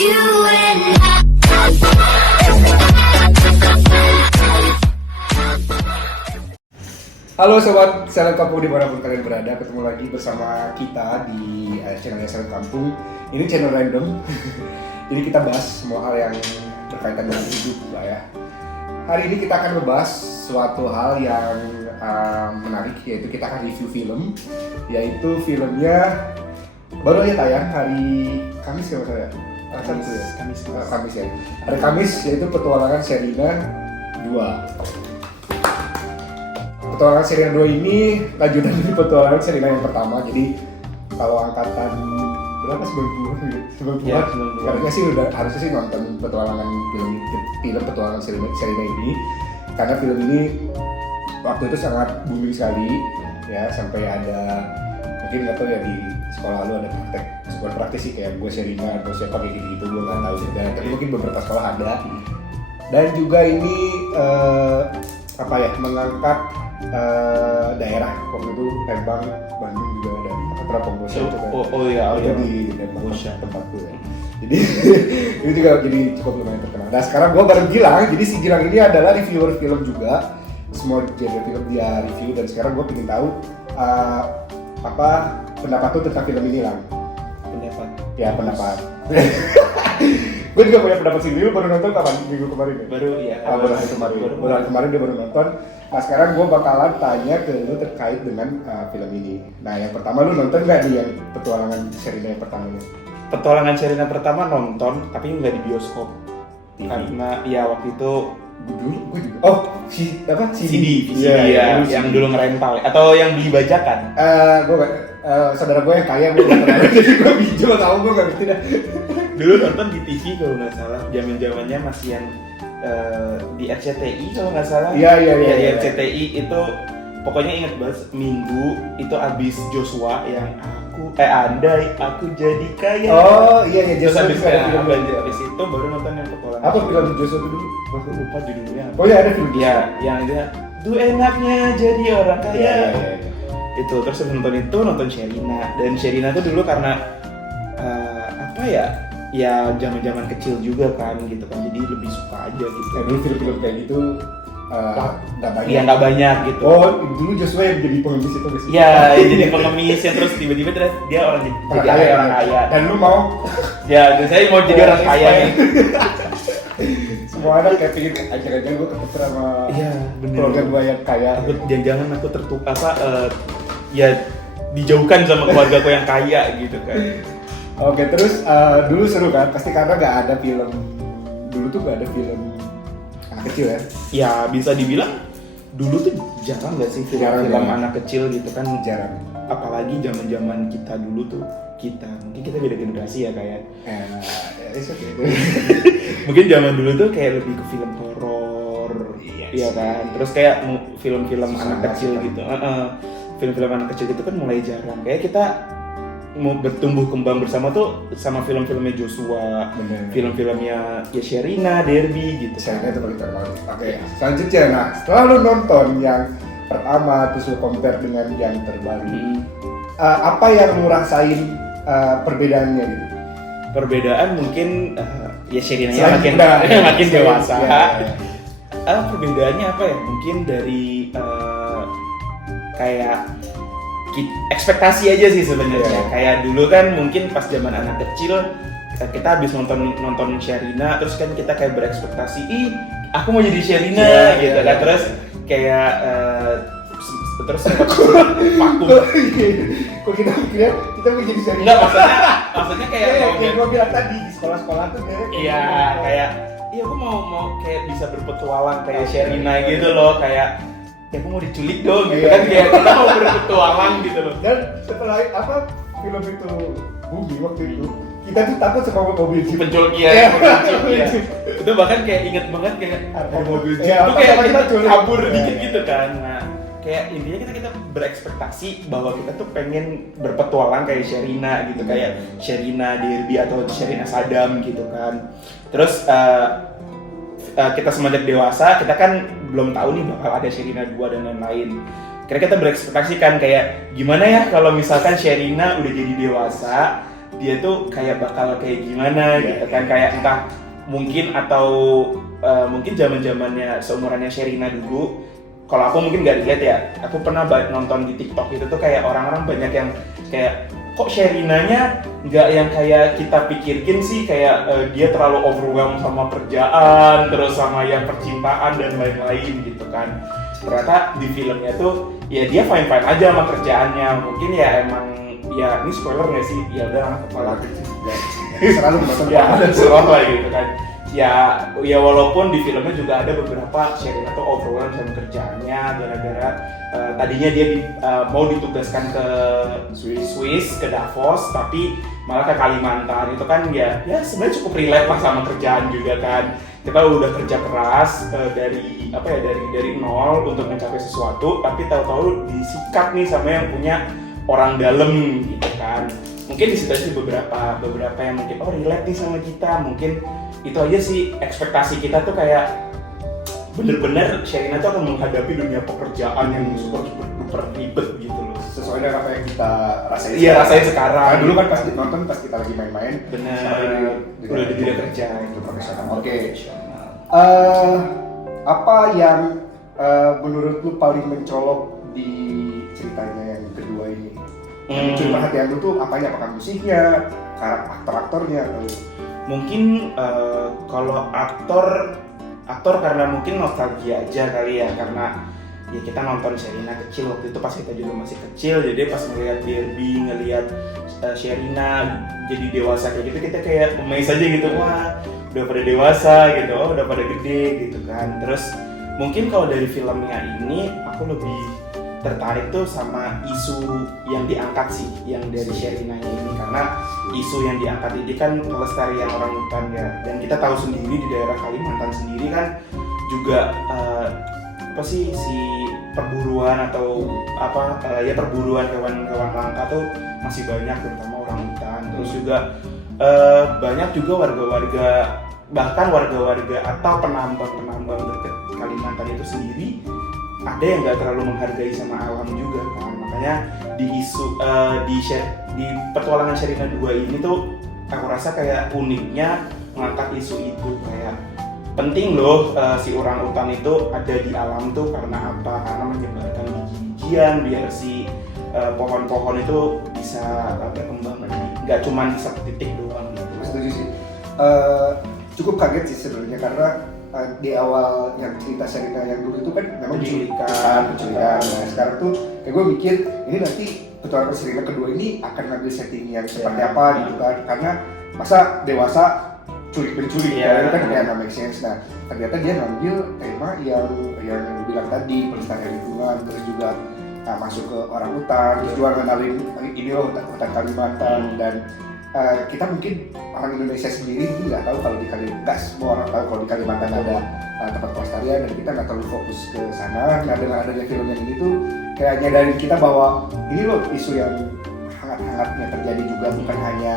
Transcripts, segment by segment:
you and I. Halo sobat Seleb Kampung dimanapun kalian berada, ketemu lagi bersama kita di channelnya Seleb Kampung. Ini channel random, jadi kita bahas semua hal yang berkaitan dengan hidup lah ya. Hari ini kita akan membahas suatu hal yang menarik, yaitu kita akan review film, yaitu filmnya baru aja tayang hari Kamis ya maksudnya? Kamis ya. Hari Kamis, yaitu Petualangan Sherina 2. Petualangan Sherina 2 ini lanjutan dari Petualangan Sherina yang pertama. Jadi kalau angkatan berapa 90 Ya, 90. Harusnya sih nonton petualangan film Petualangan Sherina ini, karena film ini waktu itu sangat booming sekali ya, sampai ada mungkin nggak tahu ya di sekolah lu ada praktek sih kayak gue Sherina, gue siapa kayak gitu gue nggak tahu juga, tapi mungkin beberapa sekolah ada. Dan juga ini mengangkat daerah waktu itu Lembang, Bandung juga ada Terapung Bosya itu di Lembang tempat gue ya. Jadi ini juga jadi cukup lumayan terkenal. Nah sekarang gue baru Gilang, jadi si Gilang ini adalah reviewer film juga, semua genre film dia review, dan sekarang gue pengen tahu apa pendapat tuh tentang film ini lah. Pendapat. Gue juga punya pendapat sendiri. Lu baru nonton kapan? Minggu kemarin ya? Baru ya. Baru hari kemarin dia baru nonton. Nah sekarang gue bakalan tanya ke lu terkait dengan film ini. Nah yang pertama, lu nonton nggak nih yang Petualangan Sherina yang pertamanya? Petualangan Sherina pertama nonton, tapi nggak di bioskop. TV. Karena ya waktu itu Gue juga. Oh, CD. Iya, yang dulu ngerental atau yang beli bajakan. Saudara gue yang kaya, gue nggak tahu. Jadi gue pinjol, tau gue nggak ngerti dah. Dulu nonton di TV kalau nggak salah, zaman-zamannya masih yang di RCTI kalau nggak salah. Iya. RCTI itu pokoknya inget banget, Minggu itu abis Joshua yang andai aku jadi kaya. Oh iya Terus Joshua abis juga ada film. abis itu baru nonton yang Petualangan. Apa film Joshua itu dulu? Aku lupa judulnya. Oh iya ada film Joshua. Ya, yang itu tuh enaknya jadi orang kaya. Iya. Itu terus nonton Sherina, dan Sherina tuh dulu karena ya zaman-zaman kecil juga kan gitu kan, jadi lebih suka aja gitu. Dulu film-film kayak gitu nggak banyak. Iya, nggak banyak gitu. Oh dulu Joshua yang jadi pengemis itu nggak sih? Iya, jadi pengemis yang terus tiba-tiba dia orang jadi orang kaya. Dan lu mau? Ya, dan saya mau jadi orang kaya nih. Semua anak kayak pengen ajar-ajar gue ketuker sama keluarga gue yang kaya. Aku jangan aku ya dijauhkan sama keluarga aku yang kaya gitu kan. Oke, terus dulu seru kan? Pasti karena nggak ada film dulu tuh, nggak ada film anak kecil ya? Ya bisa dibilang dulu tuh jarang nggak sih film anak kecil gitu kan, Jarang. apalagi zaman kita dulu tuh, mungkin kita beda generasi ya kayak. Mungkin zaman dulu tuh kayak lebih ke film horor, iya kan. Terus kayak film-film anak kecil gitu. Film-film anak kecil gitu kan mulai jarang. Kayak kita mau bertumbuh kembang bersama tuh sama film-filmnya Joshua, film-filmnya ya Sherina, Derby gitu. Sherina itu paling terkenal. Oke, selanjutnya, nah setelah lu nonton yang pertama terus lu compare dengan yang terbaru, apa yang lu rasain perbedaannya gitu? Perbedaan mungkin ya Sherina makin dewasa. Perbedaannya apa ya? Mungkin dari kayak ekspektasi aja sih sebenarnya. Kayak dulu kan mungkin pas zaman anak kecil kita habis nonton Sherina, terus kan kita kayak berekspektasi, aku mau jadi Sherina gitu kan. Terus kayak terus vakum. Kok kita pikir kita mau jadi Sherina? Enggak, maksudnya kayak kayak gue bilang tadi di sekolah-sekolah tuh kayak aku mau kayak bisa berpetualang kayak Sherina gitu loh, kayak ya aku mau diculik dong gitu kan, kayak kita mau berpetualang gitu loh. Dan setelah film itu booming waktu itu, kita tuh takut sama mobil jeep Penculkian. Itu bahkan kayak inget banget kayak ada mobil jeep itu kayak kita kabur dikit gitu kan. Nah kayak intinya kita berekspektasi bahwa kita tuh pengen berpetualang kayak Sherina gitu, kayak Sherina Derby atau Sherina Sadam gitu kan. Terus kita semenjak dewasa, kita kan belum tahu nih bakal ada Sherina 2 dan lain-lain. Kira kita berekspektasi kan kayak gimana ya kalau misalkan Sherina udah jadi dewasa, dia tuh kayak bakal kayak gimana gitu kan, kayak entah mungkin atau mungkin zamannya seumurannya Sherina dulu. Kalau aku mungkin nggak relate ya, aku pernah nonton di TikTok itu tuh kayak orang-orang banyak yang kayak kok Sherinanya nggak yang kayak kita pikirkan sih, kayak dia terlalu overwhelmed sama kerjaan, terus sama yang percintaan dan lain-lain gitu kan. Ternyata di filmnya tuh ya dia fine-fine aja sama kerjaannya, mungkin ya emang ya ini spoiler nggak sih? Ya udah kepala selalu menonton ya serah lah gitu kan. Ya walaupun di filmnya juga ada beberapa Sherina tuh overwhelmed sama kerjaannya gara-gara tadinya dia mau ditugaskan ke Swiss ke Davos, tapi malah ke Kalimantan. Itu kan ya sebenarnya cukup relate lah sama kerjaan juga kan. Kita udah kerja keras dari nol untuk mencapai sesuatu, tapi tahu-tahu disikat nih sama yang punya orang dalam gitu kan. Mungkin di situ sih beberapa yang mungkin relate nih sama kita. Mungkin itu aja sih ekspektasi kita tuh kayak bener-bener Sherina tuh akan menghadapi dunia pekerjaan yang super ribet gitu loh. Sesuai dengan apa yang kita rasain. Iya, rasain sekarang. Nah, dulu kan pas nonton pas kita lagi main-main. Bener. Udah di dunia kerja itu profesional. Oke. Apa yang menurut lu paling mencolok di ceritanya yang kedua ini? Cuma perhatian lu tuh apanya? Apakah musiknya, aktor-aktornya? Mungkin kalau aktor karena mungkin nostalgia aja kali ya, karena ya kita nonton Sherina kecil waktu itu pas kita juga masih kecil, jadi pas ngelihat Barbie, ngelihat Sherina jadi dewasa kayak gitu, kita kayak amazed aja gitu, wah udah pada dewasa gitu, oh udah pada gede gitu kan. Terus mungkin kalau dari filmnya ini aku lebih tertarik tuh sama isu yang diangkat sih, yang dari Sherina ini, karena isu yang diangkat ini kan pelestarian orang hutan ya, dan kita tahu sendiri di daerah Kalimantan sendiri kan juga si perburuan atau perburuan hewan-hewan langka tuh masih banyak, terutama orang hutan. Terus juga banyak juga warga-warga, bahkan warga-warga atau penambang dekat Kalimantan itu sendiri ada yang nggak terlalu menghargai sama alam juga kan. Makanya di petualangan Sherina 2 ini tuh aku rasa kayak uniknya mengangkat isu itu, kayak penting loh si orang hutan itu ada di alam tuh karena apa? Karena menyebarkan biji-bijian biar si pohon-pohon itu bisa berkembang lagi, nggak cuma di satu titik doang gitu. Setuju sih. Cukup kaget sih sebenarnya karena di awal yang cerita Sherina yang dulu itu kan memang penculikan. Nah sekarang tuh kayak gue mikir ini nanti petualangan Sherina kedua ini akan ngambil setting yang seperti apa gitu kan, karena masa dewasa culik-penculik kan kayak nggak make sense. Nah ternyata dia ngambil tema yang bilang tadi pelestarian lingkungan, terus juga masuk ke orang hutan, terus juga ngenalin ini loh hutan Kalimantan. Dan kita mungkin orang Indonesia sendiri mungkin nggak tahu kalau di Kalimantan, nggak semua orang tahu kalau di Kalimantan ada tempat pelestarian, dan kita nggak terlalu fokus ke sana. Nah dengan adanya film yang ini tuh kayak nyadarin kita bahwa ini loh isu yang hangat-hangatnya terjadi juga, bukan hanya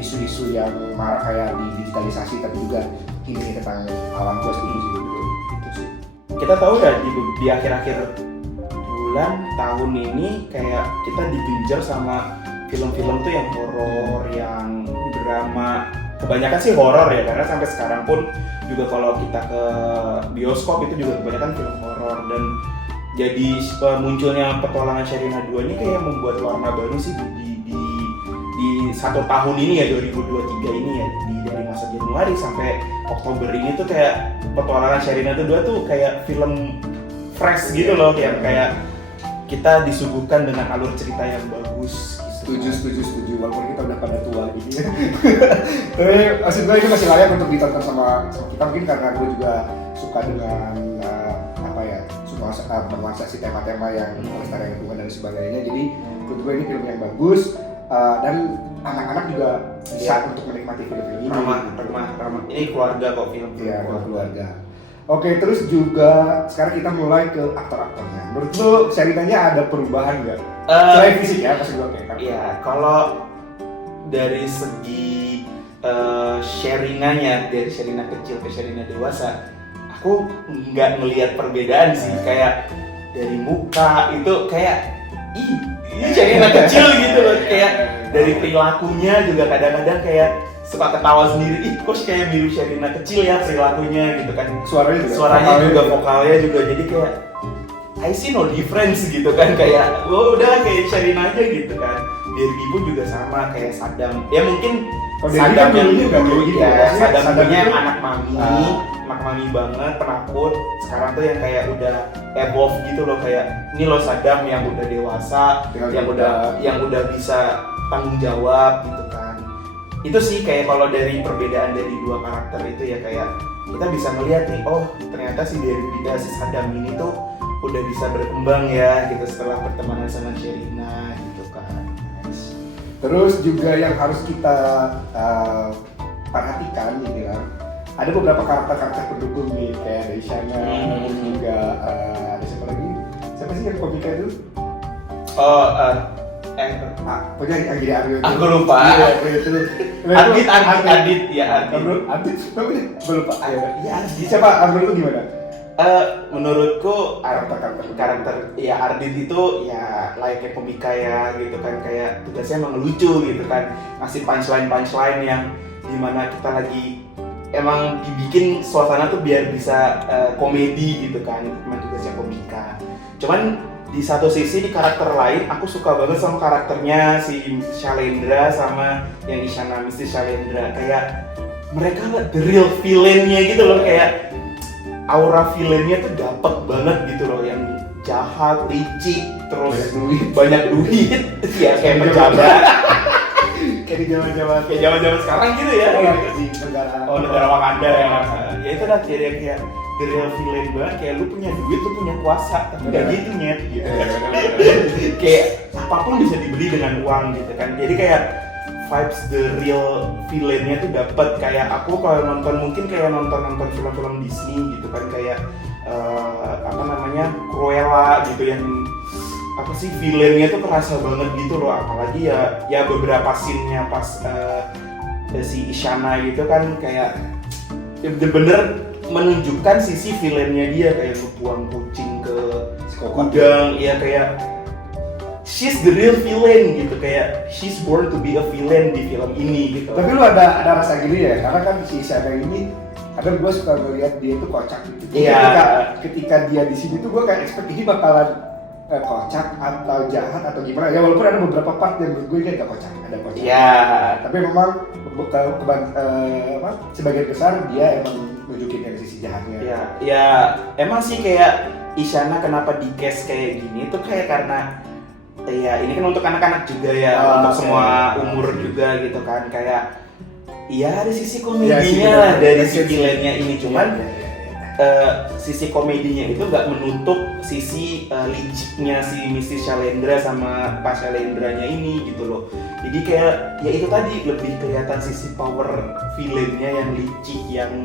isu-isu yang marah kayak di digitalisasi, tapi juga ini tentang alam. Gue setuju sih gitu sih. Kita tahu ya di akhir-akhir tahun ini kayak kita digenjar sama film-film tuh yang horor, yang drama. Kebanyakan sih horor ya, karena sampai sekarang pun juga kalau kita ke bioskop itu juga kebanyakan film horor. Dan jadi munculnya petualangan Sherina 2 ini kayak membuat warna baru sih di satu tahun ini ya, 2023 ini ya, dari masa Januari sampai Oktober ini tuh kayak petualangan Sherina 2 tuh kayak film fresh gitu loh, yang kayak kita disuguhkan dengan alur cerita yang bagus. Setuju, walaupun kita udah pada tua gitu ya. Tapi maksud gue itu masih layak untuk ditonton sama kita, mungkin karena gue juga suka dengan menguasai tema-tema yang melestarikan lingkungan dan sebagainya. Jadi menurut gue ini film yang bagus, dan anak-anak juga bisa untuk menikmati film-film ini. Ramah. Ini keluarga kok film. Iya, keluarga. Oke, terus juga sekarang kita mulai ke aktor-aktornya. Menurut lu Sherinanya ada perubahan nggak? Selain fisik ya, pasti gue kayak. Iya, kalau dari segi Sherinanya, dari Sherina kecil ke Sherina dewasa, aku nggak ngelihat perbedaan sih. Kayak dari muka itu kayak ini Sherina kecil gitu loh, kayak Dari perilakunya juga kadang-kadang kayak suka ketawa sendiri, ih kok kayak mirip Sherina kecil ya perilakunya gitu kan. Suaranya juga, vokalnya juga, jadi kayak I see no difference gitu kan, kayak udah kayak Sherina aja gitu kan. Derby pun juga sama kayak Saddam, ya mungkin Saddam yang dulu gitu ya, Saddam punya anak mami banget, penakut. Sekarang tuh yang kayak udah evolve gitu loh, kayak ini loh Saddam yang udah dewasa, yang udah bisa tanggung jawab gitu kan. Itu sih kayak kalau dari perbedaan dari dua karakter itu ya, kayak kita bisa melihat nih, oh ternyata si Derby si Saddam ini tuh udah bisa berkembang ya gitu setelah pertemanan sama Sherina gitu kan. Terus juga yang harus kita perhatikan ini kan, ada beberapa karakter pendukung nih, kayak ada Isyana, terus juga ada siapa lagi? Siapa sih yang komika itu? Pokoknya yang jadi Aryo itu. Aku lupa. Iya, itu. Adit. Gue lupa. Iya, Adit. Siapa Aryo itu gimana? Menurutku karakter ya Ardit itu ya layaknya komika ya gitu kan, kayak tugasnya emang lucu gitu kan, ngasih punchline yang dimana kita lagi emang dibikin suasana tuh biar bisa komedi gitu kan, emang tugasnya komika. Cuman di satu sisi di karakter lain aku suka banget sama karakternya si Shalendra sama yang Isyana Misty Shalendra, kayak mereka the real villain-nya gitu loh, kayak aura villainnya tuh dapet banget gitu loh, yang jahat, licik, terus banyak duit, ya kayak pejabat, kayak di zaman sekarang gitu ya, di negara negara Wakanda ya itu lah kayak the real villain banget, kayak lu punya duit, lu punya kuasa, tapi nggak gitu nyet gitu, kayak apapun bisa dibeli dengan uang gitu kan, jadi kayak vibes the real villainnya tuh dapet. Kayak aku kalau nonton mungkin kayak nonton film-film Disney gitu kan, kayak Cruella gitu, yang apa sih villainnya tuh kerasa banget gitu loh, apalagi ya beberapa scene-nya pas si Isyana gitu kan, kayak bener-bener menunjukkan sisi villainnya dia, kayak ngebuang kucing ke gudang, ya kayak she's the real villain gitu, kayak she's born to be a villain di film ini gitu. Tapi lu ada rasa gini ya, karena kan si Isyana ini kadang gue suka ngeliat dia tuh kocak gitu. Iya. Ketika dia di sini tuh gue kayak expect ini bakalan kocak atau jahat atau gimana ya, walaupun ada beberapa part yang menurut gue ini agak kocak, ada kocak. Iya. Tapi memang sebagian besar dia emang nunjukin dari sisi jahatnya. Iya. Ya emang sih kayak Isyana kenapa di cast kayak gini tuh kayak karena ya ini kan untuk anak-anak juga ya, untuk semua umur juga gitu kan, kayak iya ada sisi komedinya dari si villainnya ini, cuman sisi komedinya itu nggak menutup sisi liciknya si Misty Shalendra sama Pak Shalendranya ini gitu loh. Jadi kayak ya itu tadi lebih kelihatan sisi power villainnya yang licik, yang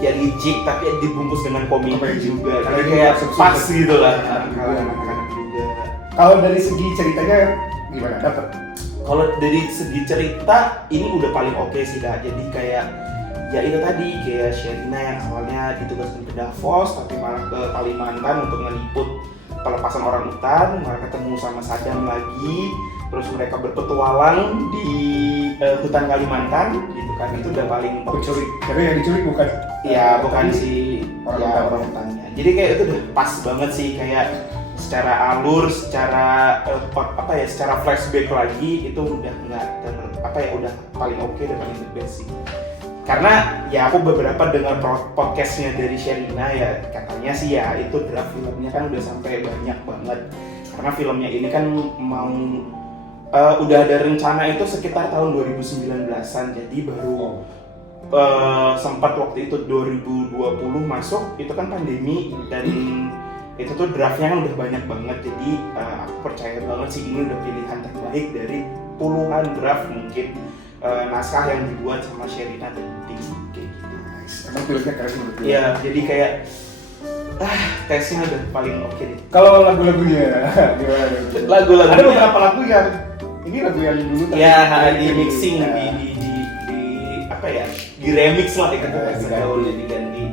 ya licik tapi dibungkus dengan komedi juga. Jadi kayak pas gitu lah kalau anak-anak juga. Kalau dari segi ceritanya gimana? Dapet? Kalau dari segi cerita ini udah paling oke sih Kak. Jadi kayak ya itu tadi kayak Sherina yang awalnya ditugaskan ke Davos tapi malah ke Kalimantan untuk ngeliput pelepasan orang hutan, malah ketemu sama Saddam lagi, terus mereka berpetualang di hutan Kalimantan gitu kan. Itu udah paling penculik. Tapi yang diculik bukan? Ya bukan si orang hutannya. Jadi kayak itu udah pas banget sih, kayak secara alur, secara secara flashback lagi itu udah udah paling oke, udah paling the best sih. Karena ya aku beberapa dengar podcastnya dari Sherina ya, katanya sih ya itu draft filmnya kan udah sampai banyak banget. Karena filmnya ini kan mau udah ada rencana itu sekitar tahun 2019-an, jadi baru sempat waktu itu 2020 masuk, itu kan pandemi, dan itu tuh draftnya kan udah banyak banget. Jadi aku percaya banget sih ini udah pilihan terbaik dari puluhan draft mungkin naskah yang dibuat sama Sherina dan tim kayak gitu. Emang filmnya keren menurut gue. Iya, jadi kayak tesnya udah paling oke deh. Kalau lagu-lagunya gimana? Lagu-lagunya ada beberapa lagu yang ini lagu yang dulu tadi. Ya, di mixing, di apa ya? Di remix lah ya, gaulnya diganti.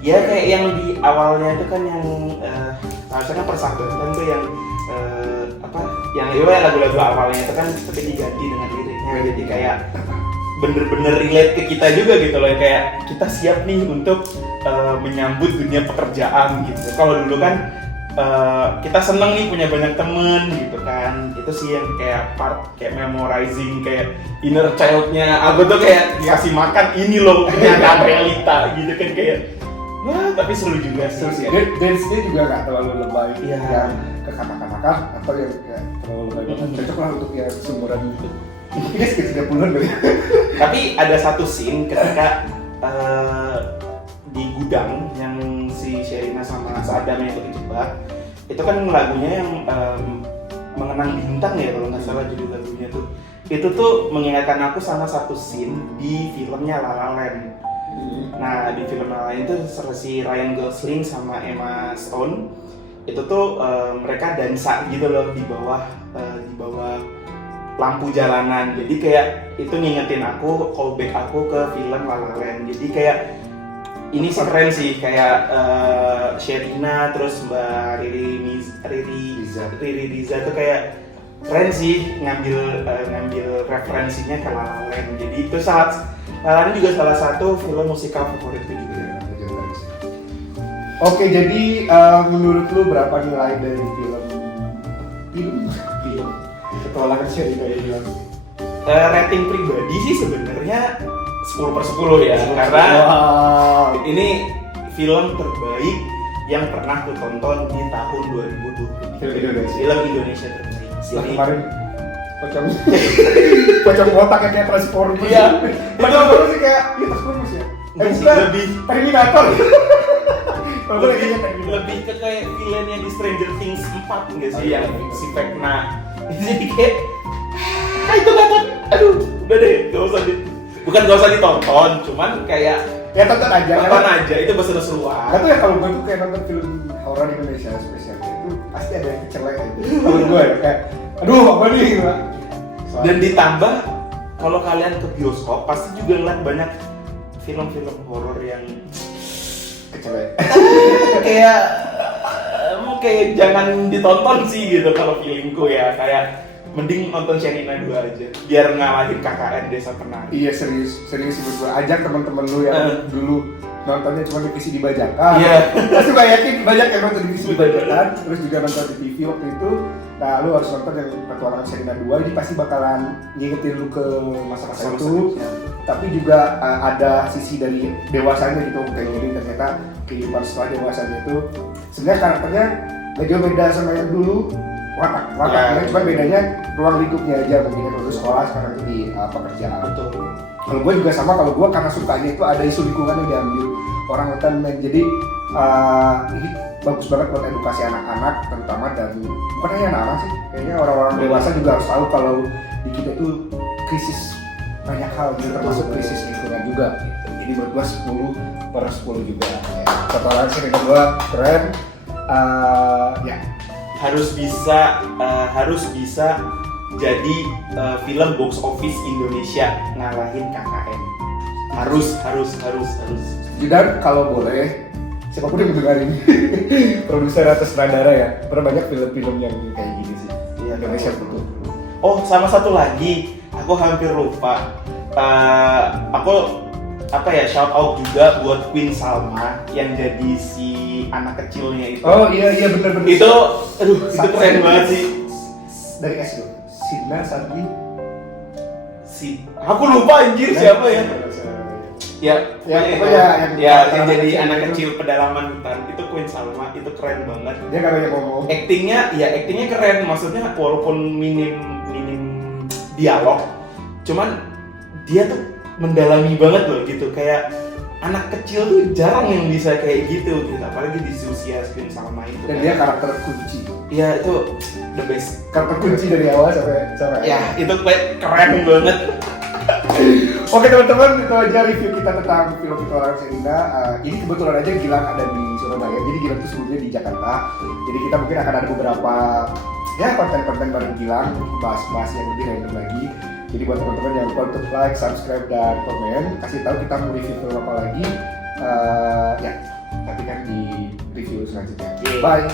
Ya kayak yang di awalnya itu kan yang harusnya kan persahabatan tuh yang yang lagu-lagu awalnya itu kan tapi diganti dengan liriknya, jadi kayak bener-bener relate ke kita juga gitu loh, kayak kita siap nih untuk menyambut dunia pekerjaan gitu. Kalau dulu kan kita seneng nih punya banyak temen gitu kan, itu sih yang kayak part kayak memorizing kayak inner child-nya aku tuh kayak dikasih makan ini loh kenyataan realita gitu kan, kayak wah tapi seru juga sih. Terus ya, dance-nya juga nggak terlalu lebay, Iya. yang kekanakan-kanakan atau yang kayak terlalu lebay banget. Cocok lah untuk yang seumuran ini sekitar 30-an kali. Tapi ada satu scene ketika di gudang yang si Sherina sama Sadam itu dijebak, itu kan lagunya yang mengenang bintang ya kalau nggak salah judul lagunya tuh. Itu tuh mengingatkan aku sama satu scene di filmnya La La Land. Nah di film La La Land itu si Ryan Gosling sama Emma Stone itu tuh mereka dansa gitu loh di bawah lampu jalanan. Jadi kayak itu ngingetin aku, callback aku ke film La La Land. Jadi kayak ini sih keren sih, kayak Sherina terus Mbak Riri Riza tuh kayak keren sih ngambil referensinya ke La La Land. Jadi itu La La Land juga salah satu film musikal favoritku juga. Oke, jadi menurut lu berapa nilai dari film Petualangan Sherina ini? Rating pribadi sih sebenarnya 10/10 ya, karena ini film terbaik yang pernah aku tonton di tahun 2020. Film Indonesia terbaik. Setelah kemarin pocong botak kayak Transformers. Iya. Transformers sih kayak Transformers ya. Bukan, lebih Terminator. lebih ke kayak villainnya di Stranger Things 4 nggak sih, yang si Vecna. Jadi kayak itu kata, aduh udah deh bukan gak usah ditonton, cuman kayak ya tonton aja, itu seru-seruan. Gak tuh ya, kalau gue tuh kayak nonton film horor Indonesia spesialnya itu pasti ada yang kecelek aja. Kalau gue kayak aduh apa nih gitu. Dan ditambah kalau kalian ke bioskop pasti juga ngeliat banyak film-film horor yang kecelek. kayak jangan ditonton sih gitu kalau feelingku ya, kayak mending nonton Sherina 2 aja biar ngalahin KKN Desa Penari. Iya, serius gue ajak teman-teman lu yang dulu nontonnya cuma divisi di Bajakan. Iya. Pasti yakin banyak yang nonton divisi di Bajakan, terus juga nonton di TV waktu itu. Nah, lu harus nonton yang Petualangan Sherina 2, ini pasti bakalan ngingetin lu ke masa-masa itu. Tapi juga ada sisi dari dewasanya gitu, kayak gini ternyata kehidupan setelah dewasanya itu sebenarnya karakternya gak jauh beda sama yang dulu. Watak, cuma bedanya ruang lingkupnya aja, mungkin kalau sekolah sekarang jadi pekerjaan. Betul. Kalau gue juga sama, kalau gue karena sukanya itu ada isu lingkungan yang diambil orang hutan, jadi ini bagus banget buat edukasi anak-anak terutama, dan bukan hanya anak-anak sih, kayaknya orang-orang dewasa juga harus tahu kalau di kita itu krisis banyak hal gitu, termasuk krisis lingkungan juga gitu. Jadi buat gue 10/10 juga ya. Petualangan Sherina 2 keren, ya harus bisa jadi film box office Indonesia ngalahin KKN. Harus. Dan kalau boleh, siapapun yang mendengar ini, produser atau sutradara ya, pernah banyak film-film yang kayak gini sih. Iya, Indonesia betul. Oh, sama satu lagi, aku hampir lupa. Aku shout out juga buat Queen Salma yang jadi si anak kecilnya itu. Oh iya benar. Itu keren banget sih. Dari S itu, Sina Sadli. Aku lupa anjir siapa ya. Ya, yang jadi anak kecil pedalaman hutan itu Queen Salma, itu keren banget. Dia gak banyak ngomong. Actingnya keren, maksudnya walaupun minim dialog, cuman dia tuh mendalami banget loh gitu, kayak anak kecil tuh jarang yang bisa kayak gitu, apalagi di usia Queen Salma itu. Dan dia karakter kunci. Iya, itu the best. Karakter kunci dari awal sampai. Ya, itu keren banget. Oke teman-teman, itu aja review kita tentang film Petualangan Sherina. Ini kebetulan aja Gilang ada di Surabaya, jadi Gilang tuh sebelumnya di Jakarta. Jadi kita mungkin akan ada beberapa konten-konten bareng Gilang, bahas-bahas yang lebih random lagi. Jadi buat teman-teman jangan lupa untuk like, subscribe, dan komen. Kasih tahu kita mau review film apa lagi. Nanti kan di review selanjutnya. Bye.